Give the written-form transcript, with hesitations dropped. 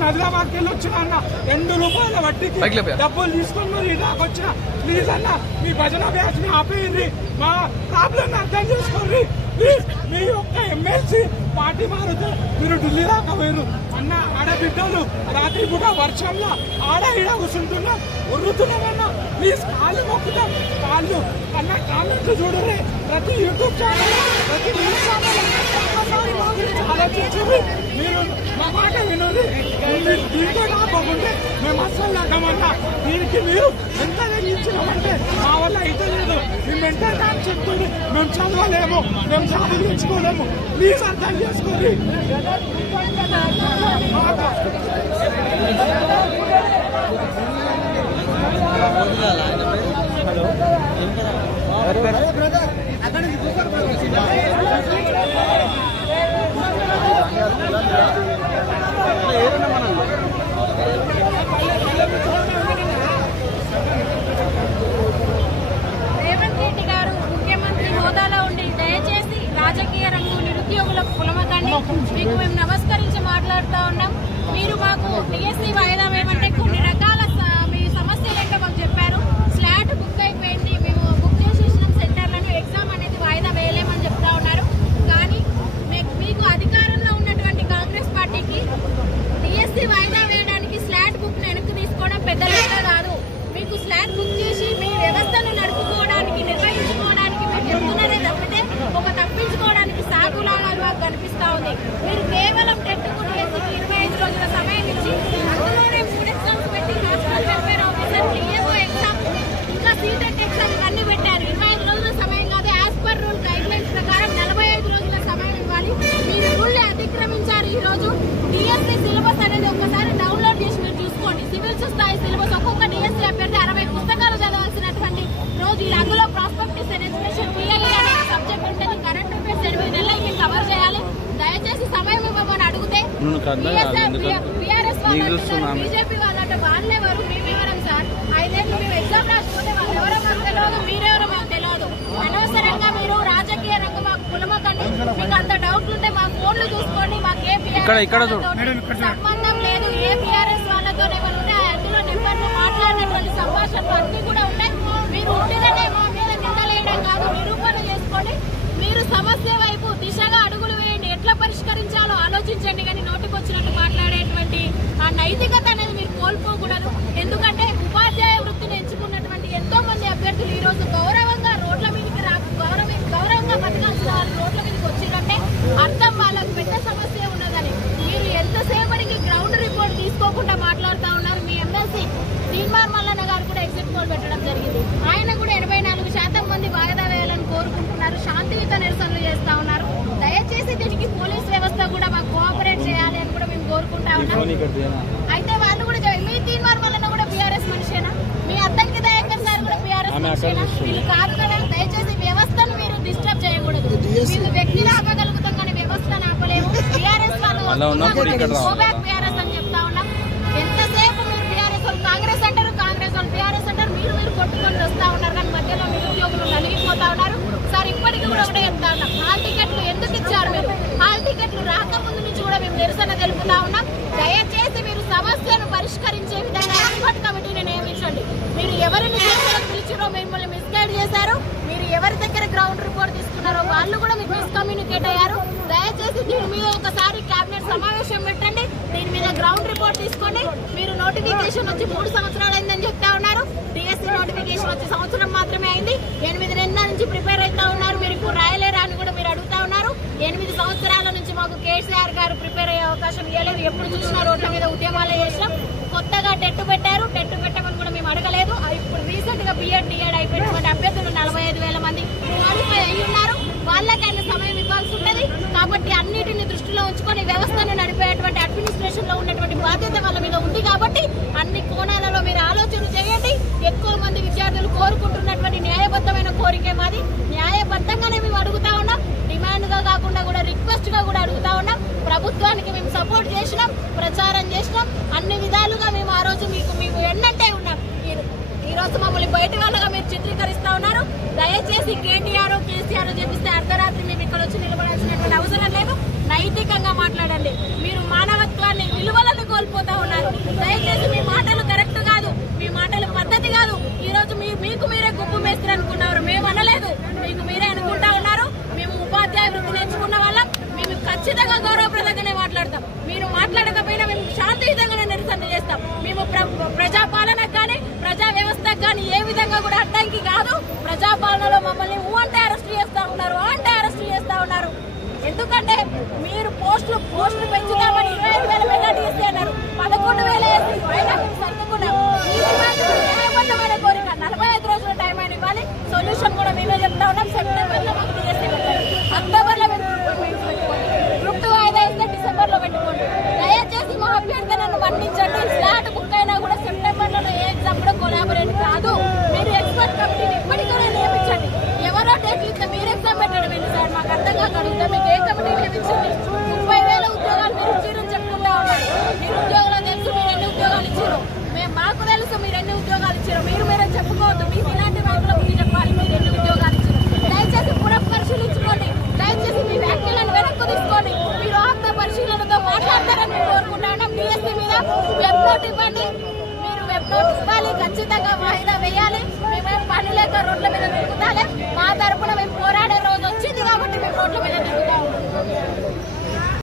నేను ఆదిలాబాద్కి వెళ్ళి వచ్చిన అన్న 2 రూపాయల వడ్డీకి డబ్బులు తీసుకొని మరి ఇలాగ వచ్చిన. ప్లీజ్ అన్న మీ భజన బ్యాచ్ ని ఆపేయండి, మా ప్రాబ్లం అర్థం చేసుకోండి ప్లీజ్. మీ యొక్క ఎమ్మెల్సీ పార్టీ మారితే మీరు ఢిల్లీ దాకా పోయారు అన్న. ఆడబిడ్డలు రాత్రి పూట వర్షంలో ఆడ ఈడ కూర్చుంటున్నా ఉర్రుతున్నామన్నా. ప్లీజ్ కాళ్ళు మొక్కుతాం, కాళ్ళు అన్న కామెంట్లు చూడరే. ప్రతి యూట్యూబ్ ఛానల్, ప్రతి న్యూస్ ఛానల్ ఆలోచించింది. మీరు మా మాట వినండి. దీంతో కాకపోతే మేము అస్సలు లాగమన్నా. దీనికి మీరు ఎంత తగ్గించినామంటే మా వల్ల అయితే లేదు. మేము ఎంత టైం చెప్తుంది, మేము చదవలేము, మేము చదివించుకోలేము. ప్లీజ్ అర్థం చేసుకోండి. రేవంత్ రెడ్డి గారు ముఖ్యమంత్రి హోదాలో ఉండి దయచేసి రాజకీయ రంగు నిరుద్యోగులకు కులమకండి. మీకు మేము నమస్కరించి మాట్లాడుతూ ఉన్నాం. మీరు మాకు డిఎస్సీ వాయిదా వేయమంటే కొన్ని రకాల మీ సమస్యలు ఏంటో మాకు చెప్పారు. స్లాట్ బుక్ అయిపోయింది, మేము బుక్ చేసేసిన సెంటర్లను ఎగ్జామ్ అనేది వాయిదా వేయలేమని చెప్తా ఉన్నారు. కానీ మీకు అధికారంలో ఉన్నటువంటి కాంగ్రెస్ పార్టీకి డిఎస్సీ వాయిదా వేయడానికి స్లాట్ బుక్ వెనక్కి తీసుకోవడం పెద్ద లెక్క కాదు. మీకు స్లాట్ బుక్ చేసి మీ వ్యవస్థను నడుపుకోవడానికి, నిర్వహించుకోవడానికి మీరు చెప్తున్నదే తప్పితే ఒక తప్పించుకోవడానికి సాగులాగా మాకు కనిపిస్తా ఉంది. మీరు కేవలం టెట్కు డిఎస్సీకి 25 రోజుల సమయం ఇచ్చి అందులోనే 3 ఎగ్జామ్స్ పెట్టి national welfare officer, DSO exam, ఇంకా సీటెట్ ఎగ్జామ్ అన్ని పెట్టారు. 25 రోజుల సమయం కాదు. As per rule guide lines ప్రకారం 45 రోజుల సమయం ఇవ్వాలి. మీరు రూల్ని అతిక్రమించారు. ఈ రోజు డిఎస్సీ సిలబస్ అనేది ఒక్కసారి డౌన్లోడ్ చేసి మీరు చూసుకోండి. సివిల్స్ స్థాయి సిలబస్ ఒక్కొక్క డిఎస్సీ అభ్యర్థి 60 పుస్తకాలు చదవాల్సినటువంటి రోజు. ఈ అందులో ప్రాస్పెక్టివ్స్ అండ్ ఎడ్యుకేషన్ పిఐఈ అనే సబ్జెక్ట్ ఉంటుంది. కరెంట్ అఫైర్స్ 8 నెలలు మీరు కవర్ చేయాలి. దయచేసి సమయం ఇవ్వమని అడిగితే బీఆర్ఎస్ వాళ్ళు, బీజేపీ వాళ్ళు వాళ్ళెవరు, మేమెవరం సార్? 5 ఏళ్ళు మేము ఎగ్జామ్ రాకపోతే వాళ్ళు ఎవరో మాకు తెలియదు, మీరెవరో మాకు తెలియదు. అనవసరంగా మీరు రాజకీయ రంగం మాకు కులమకండి. మీకు అంత డౌట్లు ఉంటే మా ఫోన్లు చూసుకోండి. మాకు ఏ సంబంధం లేదు. ఏ బీఆర్ఎస్ వాళ్ళతోనే ఉంటే అందులో నెంబర్లు మాట్లాడినటువంటి సంభాషణలు అన్ని కూడా ఉన్నాయి. మీరు ఉంటేనే మా మీద నిందలేయడం కాదు, నిరూపణ చేసుకోండి. మీరు సమస్య వైపు దిశగా అడుగులు వేయండి. ఎట్లా పరిష్కరించాలో ఆలోచించండి. కానీ నోటికొచ్చినట్టు మాట్లాడేటువంటి ఆ నైతికత అనేది మీరు కోల్పోకూడదు. ఎందుకంటే ఉపాధ్యాయ వృత్తిని ఎంచుకున్నటువంటి ఎంతో మంది అభ్యర్థులు ఈ రోజు గౌరవంగా రోడ్ల మీదకి గౌరవంగా బతకాల్సిన వాళ్ళు రోడ్ల మీదకి వచ్చిందంటే అర్థం వాళ్ళకు పెద్ద సమస్య ఉన్నదని. మీరు ఎంతసేపటికి గ్రౌండ్ రిపోర్ట్ తీసుకోకుండా మాట్లాడుతూ ఉన్నారు. మీ ఎమ్మెల్సీ తీన్మార్ మల్లన్న గారు కూడా ఎగ్జిట్ పోల్ పెట్టడం జరిగింది. ఆయన కూడా 84% మంది వాయిదా వేయాలని కోరుకుంటున్నారు. శాంతియుత నిరసనలు చేస్తా ఉన్నారు. దయచేసి దీనికి పోలీస్ వ్యవస్థ కూడా మాకు కోఆపరేట్ చేయాలి అని కూడా మేము కోరుకుంటా ఉన్నాం. అయితే వాళ్ళు కూడా మీ తీన్మార్ మల్లన్న కూడా బీఆర్ఎస్ మనిషేనా? మీ అద్దంకి దయాకర్ సార్ కూడా బీఆర్ఎస్ మనిషేనా? వీళ్ళు కాదు కదా. దయచేసి వ్యవస్థను మీరు డిస్టర్బ్ చేయకూడదు. మీరు వ్యక్తిని ఆపగలుగుతాం కానీ వ్యవస్థను ఆపలేము. బీఆర్ఎస్ వాళ్ళు గోబ్యాక్ బీఆర్ఎస్ అని చెప్తా ఉన్నాం. ఎంతసేపు మీరు బీఆర్ఎస్ వాళ్ళు కాంగ్రెస్ అంటారు, కాంగ్రెస్ వాళ్ళు బీఆర్ఎస్ అంటారు. మీరు కొట్టుకొని వస్తా ఉన్నారు కానీ మధ్యలో నిరుద్యోగులు నలిగిపోతా ఉన్నారు. సార్ ఇప్పటికీ కూడా ఒకటే చెప్తా ఉన్నాం, హాల్ టికెట్లు ఎందుకు ఇచ్చారు? మీరు హాల్ టికెట్లు రాకముందు నుంచి కూడా మేము నిరసన తెలుపుతా ఉన్నాం. దయచేసి మీరు సమస్యను పరిష్కరించే విధంగా ఎక్స్పర్ట్ కమిటీని నియమించండి. మీరు ఎవరిని పిలిచారో మిమ్మల్ని మిస్గైడ్ చేశారు. మీరు ఎవరి దగ్గర గ్రౌండ్ రిపోర్ట్ తీసుకున్నారో వాళ్ళు కూడా మీకు మిస్కమ్యూనికేట్ అయ్యారు. దయచేసి దీని మీద ఒకసారి కేబినెట్ సమావేశం పెట్టండి. దీని మీద గ్రౌండ్ రిపోర్ట్ తీసుకోండి. మీరు నోటిఫికేషన్ వచ్చి 3 సంవత్సరాలు అయిందని చెప్తా ఉన్నారు. డిఎస్సీ నోటిఫికేషన్ వచ్చి సంవత్సరం మాత్రమే అయింది. 8 నెలల నుంచి ప్రిపేర్ అవుతా ఉన్నారు. మీరు ఇప్పుడు రాయలేరా అని కూడా మీరు అడుగుతా ఉన్నారు. 8 సంవత్సరాల నుంచి మాకు కేసీఆర్ గారు ప్రిపేర్ అయ్యే అవకాశం ఇవ్వలేదు. ఎప్పుడు చూసినా రోడ్ల మీద ఉద్యమాలు చేసినాం. కొత్తగా టెట్ పెట్టారు. టెట్ పెట్టమని కూడా మేము అడగలేదు. ఇప్పుడు రీసెంట్ గా బిఎడ్ అయిపోయినటువంటి అభ్యర్థులు 45,000 మంది క్వాలిఫై అయ్యి ఉన్నారు. వాళ్ళకైనా సమయం ఇవ్వాల్సి ఉన్నది. కాబట్టి అన్నిటిని దృష్టిలో ఉంచుకొని వ్యవస్థను నడిపేటువంటి అడ్మినిస్ట్రేషన్ లో ఉన్నటువంటి బాధ్యత వాళ్ళ మీద ఉంది. కాబట్టి అన్ని కోణాలలో మీరు ఆలోచన చేయండి. ఎక్కువ మంది విద్యార్థులు కోరుకుంటున్నటువంటి న్యాయబద్ధమైన కోరికే మాది. న్యాయబద్ధంగానే మేము అడుగుతా ఉన్నాం. డిమాండ్ గా కాకుండా కూడా రిక్వెస్ట్ గా కూడా అడుగుతా ఉన్నాం. ప్రభుత్వానికి మేము సపోర్ట్ చేసినాం, ప్రచారం చేసినాం. అన్ని విధాలుగా మేము ఆ రోజు మీకు ఎన్నంటే ఉన్నాం. ఈ రోజు మమ్మల్ని బయట వాళ్ళగా మీరు చిత్రీకరిస్తా ఉన్నారు. దయచేసి కేటీఆర్ కేసీఆర్ చెప్పిస్తే అర్ధరాత్రి మేము ఇక్కడ వచ్చి నిలబడాల్సినటువంటి అవసరం లేదు. నైతికంగా మాట్లాడండి. మీరు మానవత్వాన్ని విలువలను కోల్పోతా ఉన్నారు. దయచేసి మీ మాటలు కరెక్ట్ కాదు, మీ మాటలు పద్ధతి కాదు. ఈ రోజు మీకు మీరే గుప్పు మేస్త్రి అనుకున్నారు, మేము అనలేదు, మీకు మీరే అనుకుంటా ఉన్నారు. మేము ఉపాధ్యాయ వృత్తి నేర్చుకున్న వాళ్ళం, మేము ఖచ్చితంగా గౌరవప్రదంగానే మాట్లాడతాం. మీరు మాట్లాడకపోయినా మేము శాంతియుతంగానే నిరసన చేస్తాం. మేము ప్రజాపాలనకు కానీ ప్రజా వ్యవస్థకు కానీ ఏ విధంగా కూడా అడ్డంకి కాదు. ప్రజాపాలనలో మమ్మల్ని అంటే అరెస్ట్ చేస్తా ఉన్నారు, అంటే అరెస్ట్ చేస్తా ఉన్నారు. ఎందుకంటే మీరు పోస్టులు పెంచుతామని 25,000 మెగాటీ ఇస్తే అన్నారు, 11,000 వేసి అయినా సర్దుకున్నాం. న్యాయబద్ధమైన కోరిక 45 రోజుల టైం అయినా ఇవ్వాలి. సొల్యూషన్ కూడా మేమే చెప్తా ఉన్నాం. సెప్టెంబర్ లో మాకు డిఎస్సీ పెట్టారు, అక్టోబర్ లో గ్రూప్ 2 వాయిదా ఇస్తే డిసెంబర్ లో పెట్టుకోండి. దయచేసి మా అభ్యర్థనను మన్నించండి. స్లాట్ బుక్ అయినా కూడా సెప్టెంబర్ లో ఏ ఎగ్జామ్ కూడా కొలాబరేట్ కాదు. మీరు ఎక్స్పర్ట్ కమిటీని ఇప్పటికైనా నియమించండి. ఎవరో డేట్లు ఇస్తే మీరు ఎగ్జామ్ పెట్టడం ఏంటి సార్? మాకు అర్థం కాగలుగుతా. మీకు ఏ కమిటీ నియమించండి. 30,000 ఉద్యోగాలు మీరు ఇచ్చారని చెప్పుకుంటా ఉన్నారు. మీరు ఉద్యోగాలు తెలుసు, మీరు ఎన్ని ఉద్యోగాలు ఇచ్చారు, మాకు తెలుసు మీరు ఎన్ని ఉద్యోగాలు ఇచ్చారు. మీరే చెప్పుకోవద్దు. మీకు ఇలాంటి రైతులకు మీరు చెప్పాలి మీరు ఎన్ని ఉద్యోగాలు ఇచ్చారు. దయచేసి పునఃపరిశీలించుకోండి. దయచేసి మీ వ్యాఖ్యలను వెనక్కు తీసుకోండి. మీరు ఆత్మ పరిశీలనతో మాట్లాడతారని మేము కోరుకుంటా ఉన్నాం. డిఎస్సీ మీద వెబ్ నోట్ ఇవ్వండి. మీరు వెబ్ నోట్ ఇవ్వాలి, ఖచ్చితంగా వాయిదా వేయాలి. మేమేం పని లేక రోడ్ల మీద తిరుగుతాలే. మా తరపున మేము పోరాడాలి.